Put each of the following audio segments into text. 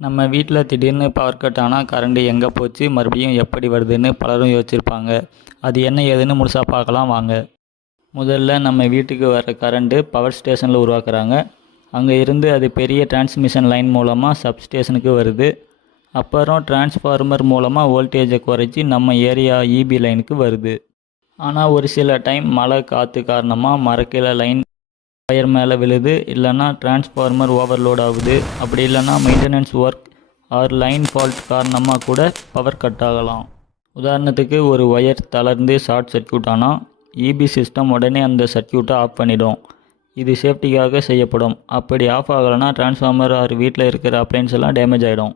நம்ம வீட்டில் திடீர்னு பவர் கட் ஆனால் கரண்ட் எங்கே போச்சு, மறுபடியும் எப்படி வருதுன்னு பலரும் யோசிச்சிருப்பாங்க. அது என்ன ஏதுன்னு முழுசாக பார்க்கலாம் வாங்க. முதல்ல நம்ம வீட்டுக்கு வர கரண்ட்டு பவர் ஸ்டேஷனில் உருவாக்குறாங்க. அங்கே இருந்து அது பெரிய டிரான்ஸ்மிஷன் லைன் மூலமாக சப்ஸ்டேஷனுக்கு வருது. அப்புறம் டிரான்ஸ்ஃபார்மர் மூலமாக வோல்டேஜை குறைச்சி நம்ம ஏரியா இபி லைனுக்கு வருது. ஆனால் ஒரு சில டைம் மழை காற்று காரணமாக மரக்கிளை லைன் வயர் மேலே விழுது, இல்லைன்னா டிரான்ஸ்ஃபார்மர் ஓவர்லோட் ஆகுது. அப்படி இல்லைன்னா maintenance work or line fault காரணமாக கூட பவர் கட் ஆகலாம். உதாரணத்துக்கு ஒரு ஒயர் தளர்ந்து ஷார்ட் சர்க்யூட் ஆனால் இபி சிஸ்டம் உடனே அந்த சர்க்யூட்டை ஆஃப் பண்ணிடும். இது சேஃப்டிக்காக செய்யப்படும். அப்படி ஆஃப் ஆகலைன்னா டிரான்ஸ்ஃபார்மர் ஆர் வீட்டில் இருக்கிற அப்ளைன்ஸ் எல்லாம் டேமேஜ் ஆகிடும்.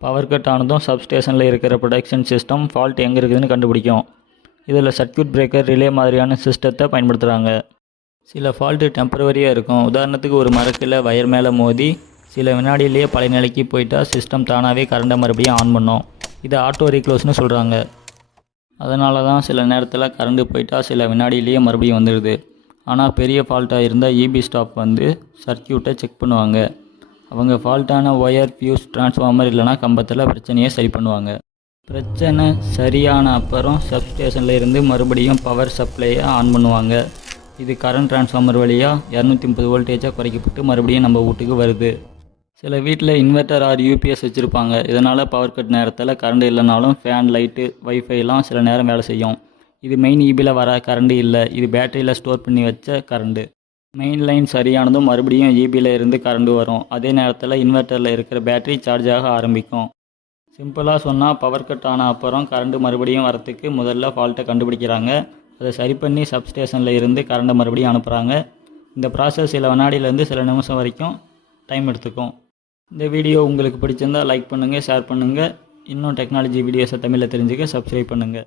பவர் கட் ஆனதும் சப்ஸ்டேஷனில் இருக்கிற ப்ரொடக்ஷன் சிஸ்டம் ஃபால்ட் எங்கே இருக்குதுன்னு கண்டுபிடிக்கும். இதில் சர்க்யூட் பிரேக்கர், ரிலே மாதிரியான சிஸ்டத்தை பயன்படுத்துகிறாங்க. சில ஃபால்ட்டு டெம்பரவரியாக இருக்கும். உதாரணத்துக்கு ஒரு மரக்கில் வயர் மேலே மோதி சில வினாடியிலேயே பழைய நிலைக்கு போயிட்டால் சிஸ்டம் தானாகவே கரண்ட்டை மறுபடியும் ஆன் பண்ணும். இதை ஆட்டோ ரீக்ளோஸ்னு சொல்கிறாங்க. அதனால தான் சில நேரத்தில் கரண்ட்டு போயிட்டால் சில வினாடியிலேயே மறுபடியும் வந்துடுது. ஆனால் பெரிய ஃபால்ட்டாக இருந்தால் இபி ஸ்டாஃப் வந்து சர்க்யூட்டை செக் பண்ணுவாங்க. அவங்க ஃபால்ட்டான ஒயர், ஃபியூஸ், டிரான்ஸ்ஃபார்மர் இல்லைனா கம்பத்தில் பிரச்சனையை சரி பண்ணுவாங்க. பிரச்சனை சரியான அப்புறம் சப்ஸ்டேஷனில் இருந்து மறுபடியும் பவர் சப்ளையை ஆன் பண்ணுவாங்க. இது கரண்ட் டிரான்ஸ்ஃபார்மர் வழியாக 230 வோல்டேஜாக குறைக்கப்பட்டு மறுபடியும் நம்ம வீட்டுக்கு வருது. சில வீட்டில் இன்வெர்ட்டர் ஆர் யூபிஎஸ் வச்சுருப்பாங்க. இதனால் பவர் கட் நேரத்தில் கரண்ட் இல்லைனாலும் ஃபேன், லைட்டு, வைஃபைலாம் சில நேரம் வேலை செய்யும். இது மெயின் இபியில் வர கரண்ட்டு இல்லை, இது பேட்டரியில் ஸ்டோர் பண்ணி வச்ச கரண்ட்டு. மெயின் லைன் சரியானதும் மறுபடியும் இபியில் இருந்து கரண்ட் வரும். அதே நேரத்தில் இன்வெர்ட்டரில் இருக்கிற பேட்டரி சார்ஜ் ஆக ஆரம்பிக்கும். சிம்பிளாக சொன்னால் பவர் கட் ஆன அப்புறம் கரண்ட் மறுபடியும் வரத்துக்கு முதல்ல ஃபால்ட்டை கண்டுபிடிக்கிறாங்க. அதை சரி பண்ணி சப்ஸ்டேஷனில் இருந்து கரண்ட்டை மறுபடியும் அனுப்புகிறாங்க. இந்த ப்ராசஸ் சில வினாடியிலேருந்து சில நிமிஷம் வரைக்கும் டைம் எடுத்துக்கும். இந்த வீடியோ உங்களுக்கு பிடிச்சிருந்தால் லைக் பண்ணுங்கள், ஷேர் பண்ணுங்கள். இன்னும் டெக்னாலஜி வீடியோஸை தமிழில் தெரிஞ்சுக்க சப்ஸ்கிரைப் பண்ணுங்கள்.